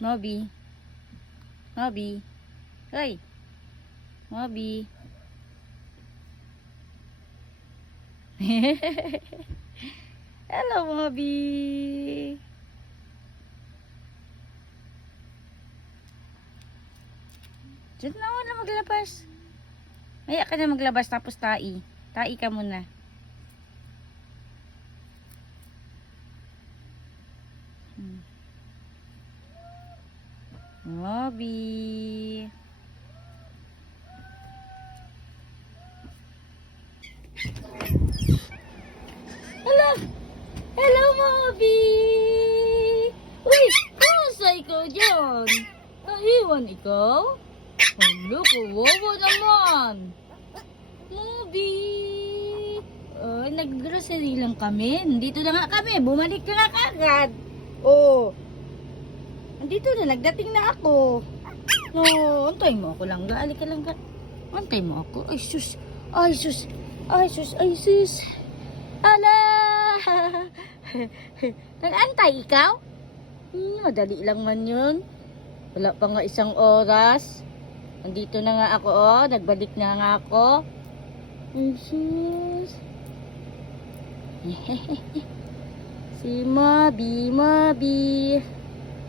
Moby. Moby. Hoy. Moby. Hello, Moby. Diyan na wala maglabas. Maya ka na maglabas tapos tai. Tai ka muna. Moby. Hello. Hello, Moby. Uy, kumusta ikaw dyan? Naiwan ikaw? Hello, kawawa naman. Moby. Nag-grocery lang kami. Nandito na nga kami. Bumalik ka na kagad. Oh. Nandito na. Nagdating na ako. No, antay mo ako lang. Gaali ka lang. Antay mo ako. Ay, sus. Ay, sus. Ay, sus. Ay, sus. Ala. Nag-antay ikaw? Madali lang man yun. Wala pa nga isang oras. Nandito na nga ako, oh. Nagbalik na nga ako. Ay, sus. Si Moby, Moby.